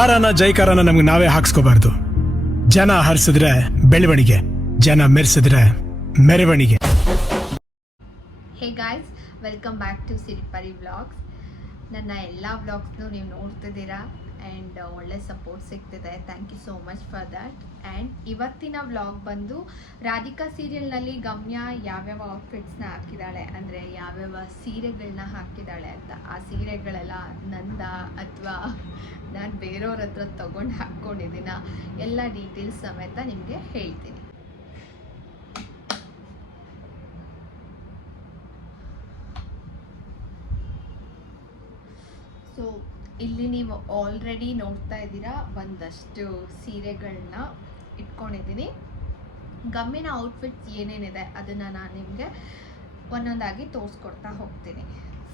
ಹಾರನ ಜೈಕಾರನ ನಮ್ಗೆ ನಾವೇ ಹಾಕ್ಸ್ಕೋಬಾರ್ದು. ಜನ ಹರಿಸಿದ್ರೆ ಬೆಳವಣಿಗೆ, ಜನ ಮೆರೆಸಿದ್ರೆ ಮೆರವಣಿಗೆ. Hey guys, welcome back to Siripari vlogs. ನನ್ನ ಎಲ್ಲ ವ್ಲಾಗ್ಸ್ನು ನೀವು ನೋಡ್ತಿದ್ದೀರಾ ಆ್ಯಂಡ್ ಒಳ್ಳೆ ಸಪೋರ್ಟ್ ಸಿಗ್ತಿದೆ. Thank you so much for that. And ಇವತ್ತಿನ ವ್ಲಾಗ್ ಬಂದು ರಾಧಿಕಾ ಸೀರಿಯಲ್ನಲ್ಲಿ ಗಮ್ಯ ಯಾವ್ಯಾವ ಔಟ್ಫಿಟ್ಸ್ನ ಹಾಕಿದ್ದಾಳೆ, ಅಂದರೆ ಯಾವ್ಯಾವ ಸೀರೆಗಳನ್ನ ಹಾಕಿದ್ದಾಳೆ ಅಂತ. ಆ ಸೀರೆಗಳೆಲ್ಲ ನಂದ ಅಥವಾ ನಾನು ಬೇರೆಯವ್ರ ಹತ್ರ ತೊಗೊಂಡು ಹಾಕ್ಕೊಂಡಿದ್ದೀನ, ಎಲ್ಲ ಡೀಟೇಲ್ಸ್ ಸಮೇತ ನಿಮಗೆ ಹೇಳ್ತೀನಿ. ಸೊ ಇಲ್ಲಿ ನೀವು ಆಲ್ರೆಡಿ ನೋಡ್ತಾ ಇದ್ದೀರಾ, ಒಂದಷ್ಟು ಸೀರೆಗಳನ್ನ ಇಟ್ಕೊಂಡಿದ್ದೀನಿ. ಗಮ್ಮಿನ ಔಟ್ಫಿಟ್ಸ್ ಏನೇನಿದೆ ಅದನ್ನು ನಾನು ನಿಮಗೆ ಒಂದೊಂದಾಗಿ ತೋರಿಸ್ಕೊಡ್ತಾ ಹೋಗ್ತೀನಿ.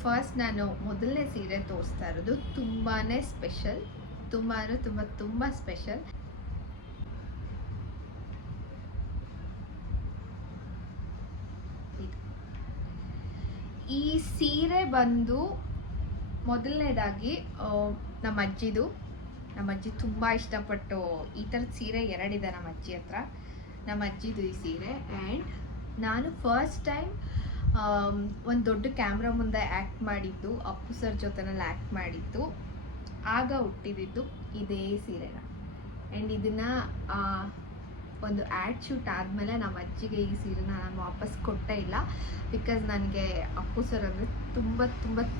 ಫಸ್ಟ್ ನಾನು ಮೊದಲನೇ ಸೀರೆ ತೋರಿಸ್ತಾ ಇರೋದು ತುಂಬಾ ಸ್ಪೆಷಲ್, ತುಂಬ ಸ್ಪೆಷಲ್. ಈ ಸೀರೆ ಬಂದು ಮೊದಲನೇದಾಗಿ ನಮ್ಮ ಅಜ್ಜಿ ತುಂಬ ಇಷ್ಟಪಟ್ಟು, ಈ ಥರದ ಸೀರೆ ಎರಡಿದೆ ನಮ್ಮ ಅಜ್ಜಿ ಹತ್ರ. ನಮ್ಮ ಅಜ್ಜಿದು ಈ ಸೀರೆ. ಆ್ಯಂಡ್ ನಾನು ಫಸ್ಟ್ ಟೈಮ್ ಒಂದು ದೊಡ್ಡ ಕ್ಯಾಮ್ರಾ ಮುಂದೆ ಆ್ಯಕ್ಟ್ ಮಾಡಿದ್ದು, ಅಪ್ಪು ಸರ್ ಜೊತೆನಲ್ಲಿ ಆ್ಯಕ್ಟ್ ಮಾಡಿದ್ದು, ಆಗ ಹುಟ್ಟಿದ್ದು ಇದೇ ಸೀರೆನ. ಆ್ಯಂಡ್ ಇದನ್ನು ಒಂದು ಆ್ಯಡ್ ಶೂಟ್ ಆದಮೇಲೆ ನಮ್ಮ ಅಜ್ಜಿಗೆ ಈ ಸೀರೆನ ನಾನು ವಾಪಸ್ ಕೊಟ್ಟೇ ಇಲ್ಲ. ಬಿಕಾಸ್ ನನಗೆ ಅಪ್ಪು ಸರ್ ಅಂದರೆ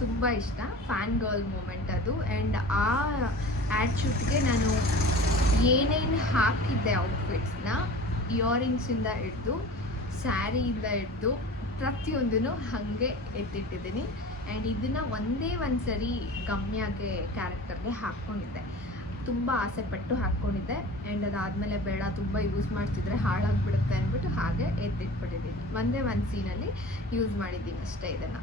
ತುಂಬ ಇಷ್ಟ, ಫ್ಯಾನ್ ಗರ್ಲ್ ಮೂಮೆಂಟ್ ಅದು. ಆ್ಯಂಡ್ ಆ ಆ್ಯಡ್ ಶೂಟ್ಗೆ ನಾನು ಏನೇನು ಹಾಕಿದ್ದೆ ಔಟ್ಫಿಟ್ಸ್ನ, ಇಯರಿಂಗ್ಸಿಂದ ಹಿಡ್ದು ಸ್ಯಾರಿಯಿಂದ ಹಿಡ್ದು ಪ್ರತಿಯೊಂದೂ ಹಾಗೆ ಎತ್ತಿಟ್ಟಿದ್ದೀನಿ. ಆ್ಯಂಡ್ ಇದನ್ನು ಒಂದೇ ಒಂದು ಸರಿ ಗಮ್ಯಾಗೆ ಕ್ಯಾರೆಕ್ಟರ್ಗೆ ಹಾಕ್ಕೊಂಡಿದ್ದೆ, ತುಂಬ ಆಸೆಪಟ್ಟು ಹಾಕ್ಕೊಂಡಿದ್ದೆ. ಆ್ಯಂಡ್ ಅದಾದಮೇಲೆ ಬೇಡ, ತುಂಬ ಯೂಸ್ ಮಾಡ್ತಿದ್ರೆ ಹಾಳಾಗಿಬಿಡುತ್ತೆ ಅಂದ್ಬಿಟ್ಟು ಹಾಗೆ ಎತ್ತಿಟ್ಬಿಟ್ಟಿದ್ದೀನಿ. ಒಂದೇ ಒಂದು ಸೀನಲ್ಲಿ ಯೂಸ್ ಮಾಡಿದ್ದೀನಿ ಅಷ್ಟೇ ಇದನ್ನು.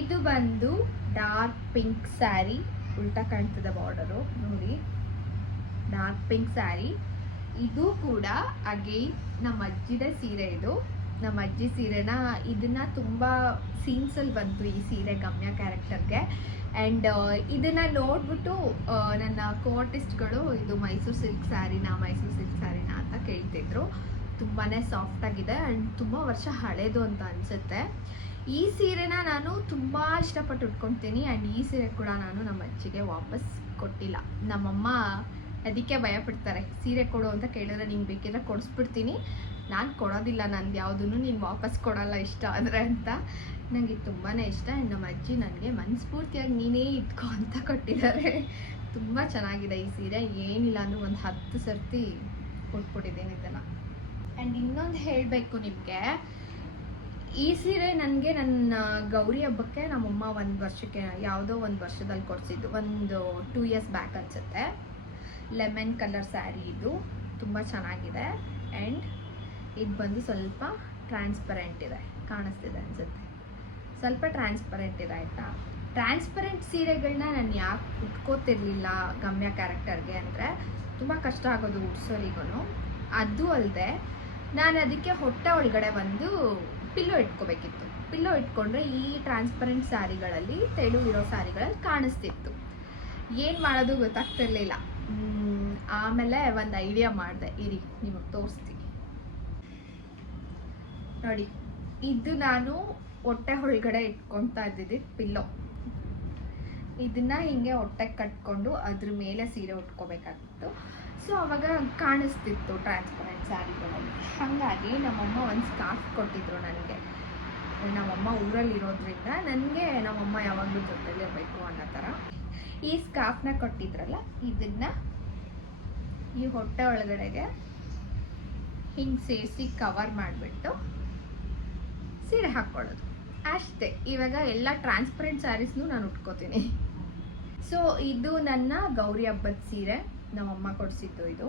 ಇದು ಬಂದು ಡಾರ್ಕ್ ಪಿಂಕ್ ಸ್ಯಾರಿ, ಉಲ್ಟಾ ಕಾಣ್ತದೆ ಬಾರ್ಡರು ನೋಡಿ, ಡಾರ್ಕ್ ಪಿಂಕ್ ಸ್ಯಾರಿ. ಇದು ಕೂಡ ಅಗೈನ್ ನಮ್ಮ ಅಜ್ಜಿದ ಸೀರೆ. ಇದು ನಮ್ಮ ಅಜ್ಜಿ ಸೀರೆನ, ಇದನ್ನ ತುಂಬ ಸೀನ್ಸಲ್ಲಿ ಬಂತು ಈ ಸೀರೆ ಗಮ್ಯ ಕ್ಯಾರೆಕ್ಟರ್ಗೆ. ಆ್ಯಂಡ್ ಇದನ್ನು ನೋಡ್ಬಿಟ್ಟು ನನ್ನ ಕೋ-ಆರ್ಟಿಸ್ಟ್ಗಳು ಇದು ಮೈಸೂರು ಸಿಲ್ಕ್ ಸ್ಯಾರಿನ ಅಂತ ಕೇಳ್ತಿದ್ರು. ತುಂಬಾ ಸಾಫ್ಟಾಗಿದೆ ಆ್ಯಂಡ್ ತುಂಬ ವರ್ಷ ಹಳೇದು ಅಂತ ಅನಿಸುತ್ತೆ. ಈ ಸೀರೆನ ನಾನು ತುಂಬ ಇಷ್ಟಪಟ್ಟು ಉಟ್ಕೊತೀನಿ. ಆ್ಯಂಡ್ ಈ ಸೀರೆ ಕೂಡ ನಾನು ನಮ್ಮ ಅಜ್ಜಿಗೆ ವಾಪಸ್ ಕೊಟ್ಟಿಲ್ಲ. ನಮ್ಮಮ್ಮ ಅದಕ್ಕೆ ಭಯಪಡ್ತಾರೆ, ಸೀರೆ ಕೊಡು ಅಂತ ಕೇಳಿದ್ರೆ ನಿಂಗೆ ಬೇಕಿದ್ರೆ ಕೊಡಿಸ್ಬಿಡ್ತೀನಿ, ನಾನು ಕೊಡೋದಿಲ್ಲ, ನಂದು ಯಾವುದೂ ನೀನು ವಾಪಸ್ ಕೊಡೋಲ್ಲ ಇಷ್ಟ ಆದರೆ ಅಂತ. ನನಗೆ ತುಂಬಾ ಇಷ್ಟ. ಆ್ಯಂಡ್ ನಮ್ಮ ಅಜ್ಜಿ ನನಗೆ ಮನಸ್ಫೂರ್ತಿಯಾಗಿ ನೀನೇ ಇಟ್ಕೊ ಅಂತ ಕೊಟ್ಟಿದ್ದಾರೆ. ತುಂಬ ಚೆನ್ನಾಗಿದೆ ಈ ಸೀರೆ. ಏನಿಲ್ಲ ಅಂದರೂ ಒಂದು 10 ಸರ್ತಿ ಕೊಟ್ಬಿಟ್ಟಿದ್ದೀನಿ ಇದನ್ನು. ಆ್ಯಂಡ್ ಇನ್ನೊಂದು ಹೇಳಬೇಕು ನಿಮಗೆ, ಈ ಸೀರೆ ನನಗೆ ನನ್ನ ಗೌರಿ ಹಬ್ಬಕ್ಕೆ ನಮ್ಮಮ್ಮ ಒಂದು ವರ್ಷಕ್ಕೆ ಯಾವುದೋ ಒಂದು ವರ್ಷದಲ್ಲಿ ಕೊಡಿಸಿದ್ದು, ಒಂದು 2 years ಬ್ಯಾಕ್ ಅನಿಸುತ್ತೆ. ಲೆಮನ್ ಕಲರ್ ಸ್ಯಾರಿ ಇದು, ತುಂಬ ಚೆನ್ನಾಗಿದೆ. ಆ್ಯಂಡ್ ಇದು ಬಂದು ಸ್ವಲ್ಪ ಟ್ರಾನ್ಸ್ಪರೆಂಟ್ ಇದೆ, ಕಾಣಿಸ್ತಿದೆ ಅನಿಸುತ್ತೆ, ಸ್ವಲ್ಪ ಟ್ರಾನ್ಸ್ಪರೆಂಟ್ ಇದೆ ಆಯಿತಾ. ಟ್ರಾನ್ಸ್ಪರೆಂಟ್ ಸೀರೆಗಳನ್ನ ನಾನು ಯಾಕೆ ಉಟ್ಕೋತಿರ್ಲಿಲ್ಲ ಗಮ್ಯ ಕ್ಯಾರೆಕ್ಟರ್ಗೆ ಅಂದರೆ ತುಂಬ ಕಷ್ಟ ಆಗೋದು ಉಡ್ಸೋರಿಗೂ. ಅದು ಅಲ್ಲದೆ ನಾನು ಅದಕ್ಕೆ ಹೊಟ್ಟೆ ಒಳಗಡೆ ಒಂದು ಪಿಲ್ಲೋ ಇಟ್ಕೋಬೇಕಿತ್ತು. ಪಿಲ್ಲೋ ಇಟ್ಕೊಂಡ್ರೆ ಈ ಟ್ರಾನ್ಸ್ಪರೆಂಟ್ ಸ್ಯಾರಿಗಳಲ್ಲಿ, ತೆಳು ಇರೋ ಸ್ಯಾರಿಗಳಲ್ಲಿ ಕಾಣಿಸ್ತಿತ್ತು. ಏನು ಮಾಡೋದು ಗೊತ್ತಾಗ್ತಿರ್ಲಿಲ್ಲ. ಆಮೇಲೆ ಒಂದು ಐಡಿಯಾ ಮಾಡಿದೆ, ಇರಿ ನಿಮಗೆ ತೋರಿಸ್ತೀನಿ ನೋಡಿ. ಇದು ನಾನು ಹೊಟ್ಟೆ ಒಳಗಡೆ ಇಟ್ಕೊತಾ ಇದ್ದಿದ್ದು ಪಿಲ್ಲೋ. ಇದನ್ನ ಹಿಂಗೆ ಹೊಟ್ಟೆಗೆ ಕಟ್ಕೊಂಡು ಅದ್ರ ಮೇಲೆ ಸೀರೆ ಉಟ್ಕೋಬೇಕಾಗಿತ್ತು. ಸೊ ಅವಾಗ ಕಾಣಿಸ್ತಿತ್ತು ಟ್ರಾನ್ಸ್ಪರೆಂಟ್ ಸ್ಯಾರಿಗಳಲ್ಲಿ. ಹಾಗಾಗಿ ನಮ್ಮಮ್ಮ ಒಂದು ಸ್ಕಾರ್ಫ್ ಕೊಟ್ಟಿದ್ರು ನನಗೆ. ನಮ್ಮಮ್ಮ ಊರಲ್ಲಿರೋದ್ರಿಂದ ನನಗೆ ನಮ್ಮಮ್ಮ ಯಾವಾಗಲೂ ಜೊತೆಲಿರಬೇಕು ಅನ್ನೋ ಥರ ಈ ಸ್ಕಾರ್ಫ್ನ ಕೊಟ್ಟಿದ್ರಲ್ಲ, ಇದನ್ನು ಈ ಹೊಟ್ಟೆ ಒಳಗಡೆಗೆ ಹಿಂಗೆ ಸೇರಿಸಿ ಕವರ್ ಮಾಡಿಬಿಟ್ಟು ಸೀರೆ ಹಾಕ್ಕೊಳ್ಳೋದು ಅಷ್ಟೇ. ಇವಾಗ ಎಲ್ಲ ಟ್ರಾನ್ಸ್ಪರೆಂಟ್ ಸ್ಯಾರೀಸ್ನು ನಾನು ಉಟ್ಕೋತೀನಿ. ಸೊ ಇದು ನನ್ನ ಗೌರಿ ಹಬ್ಬದ ಸೀರೆ, ನಮ್ಮಮ್ಮ ಕೊಡಿಸಿದ್ದು ಇದು.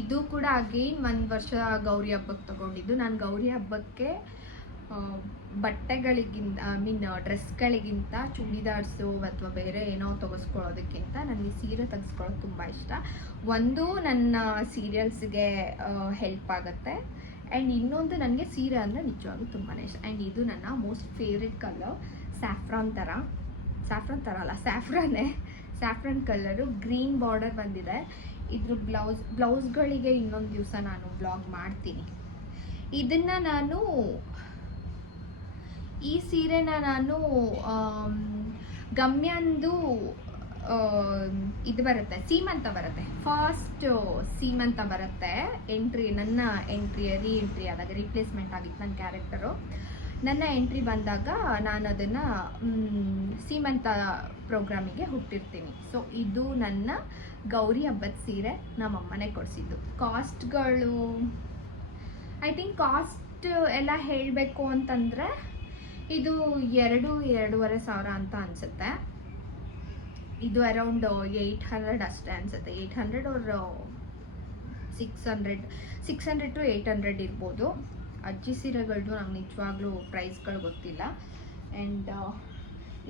ಇದು ಕೂಡ ಅಗೈನ್ 1 ವರ್ಷ ಗೌರಿ ಹಬ್ಬಕ್ಕೆ ತೊಗೊಂಡಿದ್ದು. ನಾನು ಗೌರಿ ಹಬ್ಬಕ್ಕೆ ಬಟ್ಟೆಗಳಿಗಿಂತ ಡ್ರೆಸ್ಗಳಿಗಿಂತ ಚೂಡಿದಾರ್ಸು ಅಥವಾ ಬೇರೆ ಏನೋ ತೆಗೆಸ್ಕೊಳ್ಳೋದಕ್ಕಿಂತ ನನಗೆ ಸೀರೆ ತೆಗೆಸ್ಕೊಳ್ಳೋದು ತುಂಬ ಇಷ್ಟ. ಒಂದು ನನ್ನ ಸೀರಿಯಲ್ಸ್ಗೆ ಹೆಲ್ಪ್ ಆಗುತ್ತೆ, ಆ್ಯಂಡ್ ಇನ್ನೊಂದು ನನಗೆ ಸೀರೆ ಅಂದರೆ ನಿಜವಾಗ್ಲೂ ತುಂಬಾ ಇಷ್ಟ. ಆ್ಯಂಡ್ ಇದು ನನ್ನ ಮೋಸ್ಟ್ ಫೇವ್ರೆಟ್ ಕಲರ್, ಸ್ಯಾಫ್ರಾನ್ ಥರ ಅಲ್ಲ, ಸ್ಯಾಫ್ರಾನ್ ಕಲರು, ಗ್ರೀನ್ ಬಾರ್ಡರ್ ಬಂದಿದೆ. ಇದ್ರ ಬ್ಲೌಸ್ಗಳಿಗೆ ಇನ್ನೊಂದು ದಿವಸ ನಾನು ಬ್ಲಾಗ್ ಮಾಡ್ತೀನಿ. ಇದನ್ನು ನಾನು, ಈ ಸೀರೆನ ನಾನು ಗಮ್ಯಂದು ಇದು ಬರುತ್ತೆ, ಸೀಮಂತ ಬರುತ್ತೆ, ಫಾಸ್ಟ್ ಸೀಮಂತ ಬರುತ್ತೆ ಎಂಟ್ರಿ, ನನ್ನ ಎಂಟ್ರಿ ರೀ ಎಂಟ್ರಿ ಆದಾಗ ರಿಪ್ಲೇಸ್ಮೆಂಟ್ ಆಗಿತ್ತು ನನ್ನ ಕ್ಯಾರೆಕ್ಟರು. ನನ್ನ ಎಂಟ್ರಿ ಬಂದಾಗ ನಾನು ಅದನ್ನು ಸೀಮಂತ ಪ್ರೋಗ್ರಾಮಿಗೆ ಹುಟ್ಟಿರ್ತೀನಿ. ಸೊ ಇದು ನನ್ನ ಗೌರಿ ಹಬ್ಬದ ಸೀರೆ, ನಮ್ಮಮ್ಮನೇ ಕೊಡಿಸಿದ್ದು. ಕಾಸ್ಟ್ಗಳು ಐ ಥಿಂಕ್ ಕಾಸ್ಟ್ ಎಲ್ಲ ಹೇಳಬೇಕು ಅಂತಂದರೆ ಇದು 2-2.5 ಸಾವಿರ ಅಂತ ಅನಿಸುತ್ತೆ. ಇದು ಅರೌಂಡ್ 800 ಅಷ್ಟೇ ಅನಿಸುತ್ತೆ, 800 or 600 to 800 ಇರ್ಬೋದು. ಅಜ್ಜಿ ಸೀರೆಗಳದ್ದು ನಂಗೆ ನಿಜವಾಗ್ಲೂ ಪ್ರೈಸ್ಗಳು ಗೊತ್ತಿಲ್ಲ. ಆ್ಯಂಡ್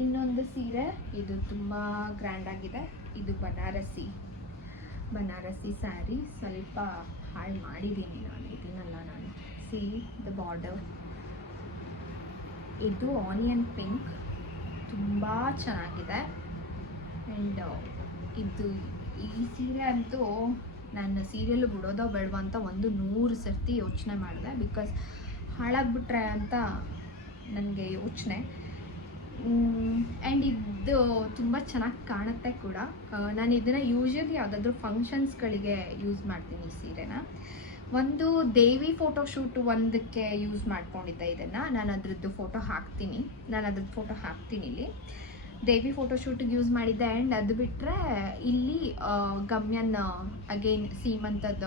ಇನ್ನೊಂದು ಸೀರೆ, ಇದು ತುಂಬ ಗ್ರ್ಯಾಂಡಾಗಿದೆ. ಇದು ಬನಾರಸಿ ಸ್ಯಾರಿ. ಸ್ವಲ್ಪ ಹಾಳು ಮಾಡಿದ್ದೀನಿ ನಾನು, ಇದನ್ನೆಲ್ಲ ನಾನು. ಸಿ ದ ಬಾರ್ಡರ್, ಇದು ಆನಿಯನ್ ಪಿಂಕ್, ತುಂಬ ಚೆನ್ನಾಗಿದೆ. ಆ್ಯಂಡ್ ಇದು ಈ ಸೀರೆ ಅಂತೂ ನನ್ನ ಸೀರಿಯಲ್ ಬಿಡೋದೋ ಬೇಡವ ಅಂತ 100 ಸರ್ತಿ ಯೋಚನೆ ಮಾಡಿದೆ, ಬಿಕಾಸ್ ಹಾಳಾಗ್ಬಿಟ್ರೆ ಅಂತ ನನಗೆ ಯೋಚನೆ. ಆ್ಯಂಡ್ ಇದು ತುಂಬ ಚೆನ್ನಾಗಿ ಕಾಣುತ್ತೆ ಕೂಡ. ನಾನು ಇದನ್ನು ಯೂಶ್ವಲಿ ಯಾವುದಾದ್ರೂ ಫಂಕ್ಷನ್ಸ್ಗಳಿಗೆ ಯೂಸ್ ಮಾಡ್ತೀನಿ ಈ ಸೀರೆನ. ಒಂದು ದೇವಿ ಫೋಟೋಶೂಟ್ ಒಂದಕ್ಕೆ ಯೂಸ್ ಮಾಡ್ಕೊಂಡಿದ್ದೆ ಇದನ್ನು. ನಾನು ಅದ್ರದ್ದು ಫೋಟೋ ಹಾಕ್ತೀನಿ ಇಲ್ಲಿ. ದೇವಿ ಫೋಟೋಶೂಟಿಗೆ ಯೂಸ್ ಮಾಡಿದ್ದೆ. ಆ್ಯಂಡ್ ಅದು ಬಿಟ್ಟರೆ ಇಲ್ಲಿ ಗಮ್ಯನ್ ಅಗೇನ್ ಸೀಮಂತದ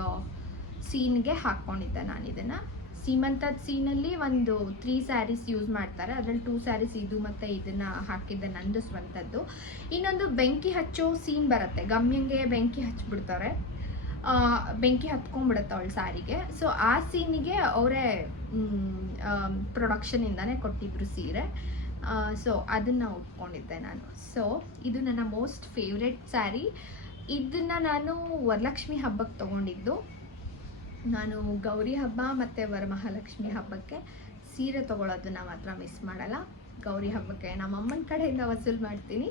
ಸೀನ್ಗೆ ಹಾಕ್ಕೊಂಡಿದ್ದೆ ನಾನು ಇದನ್ನು. ಸೀಮಂತದ ಸೀನಲ್ಲಿ ಒಂದು 3 ಸ್ಯಾರೀಸ್ ಯೂಸ್ ಮಾಡ್ತಾರೆ, ಅದರಲ್ಲಿ 2 ಸ್ಯಾರೀಸ್ ಇದು ಮತ್ತು ಇದನ್ನು ಹಾಕಿದ್ದೆ, ನಂದು ಸ್ವಂತದ್ದು. ಇನ್ನೊಂದು ಬೆಂಕಿ ಹಚ್ಚೋ ಸೀನ್ ಬರುತ್ತೆ, ಗಮ್ಯಂಗೆ ಬೆಂಕಿ ಹಚ್ಬಿಡ್ತಾರೆ, ಬೆಂಕಿ ಹತ್ಕೊಂಡ್ಬಿಡುತ್ತೆ ಅವಳ ಸ್ಯಾರಿಗೆ. ಸೊ ಆ ಸೀನಿಗೆ ಅವರೇ ಪ್ರೊಡಕ್ಷನಿಂದನೇ ಕೊಟ್ಟಿದ್ರು ಸೀರೆ. ಸೊ ಅದನ್ನು ಉಟ್ಕೊಂಡಿದ್ದೆ ನಾನು. ಸೊ ಇದು ನನ್ನ ಮೋಸ್ಟ್ ಫೇವ್ರೆಟ್ ಸ್ಯಾರಿ. ಇದನ್ನು ನಾನು ವರಲಕ್ಷ್ಮಿ ಹಬ್ಬಕ್ಕೆ ತೊಗೊಂಡಿದ್ದು. ನಾನು ಗೌರಿ ಹಬ್ಬ ಮತ್ತು ವರಮಹಾಲಕ್ಷ್ಮಿ ಹಬ್ಬಕ್ಕೆ ಸೀರೆ ತೊಗೊಳೋದನ್ನು ಮಾತ್ರ ಮಿಸ್ ಮಾಡಲ್ಲ. ಗೌರಿ ಹಬ್ಬಕ್ಕೆ ನಮ್ಮಮ್ಮನ ಕಡೆಯಿಂದ ವಸೂಲು ಮಾಡ್ತೀನಿ,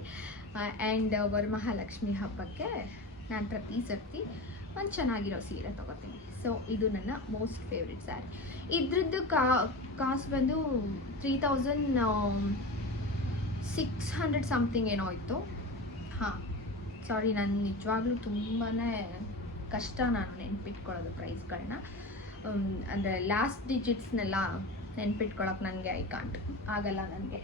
ಆ್ಯಂಡ್ ವರಮಹಾಲಕ್ಷ್ಮಿ ಹಬ್ಬಕ್ಕೆ ನಾನು ಪ್ರತಿ ಸರ್ತಿ ಒಂದು ಚೆನ್ನಾಗಿರೋ ಸೀರೆ ತೊಗೋತೀನಿ. ಸೊ ಇದು ನನ್ನ ಮೋಸ್ಟ್ ಫೇವ್ರೆಟ್ ಸ್ಯಾರಿ. ಇದ್ರದ್ದು ಕಾಸ್ಟ್ ಬಂದು 3600 ಸಮಥಿಂಗ್ ಏನೋ ಇತ್ತು. ಹಾಂ, ಸಾರಿ, ನಾನು ನಿಜವಾಗ್ಲೂ ತುಂಬಾ ಕಷ್ಟ ನಾನು ನೆನ್ಪಿಟ್ಕೊಳ್ಳೋದು ಪ್ರೈಸ್ಗಳನ್ನ. ಅಂದರೆ ಲಾಸ್ಟ್ ಡಿಜಿಟ್ಸ್ನೆಲ್ಲ ನೆನ್ಪಿಟ್ಕೊಳ್ಳೋಕೆ ನನಗೆ ಆಗಲ್ಲ ನನಗೆ.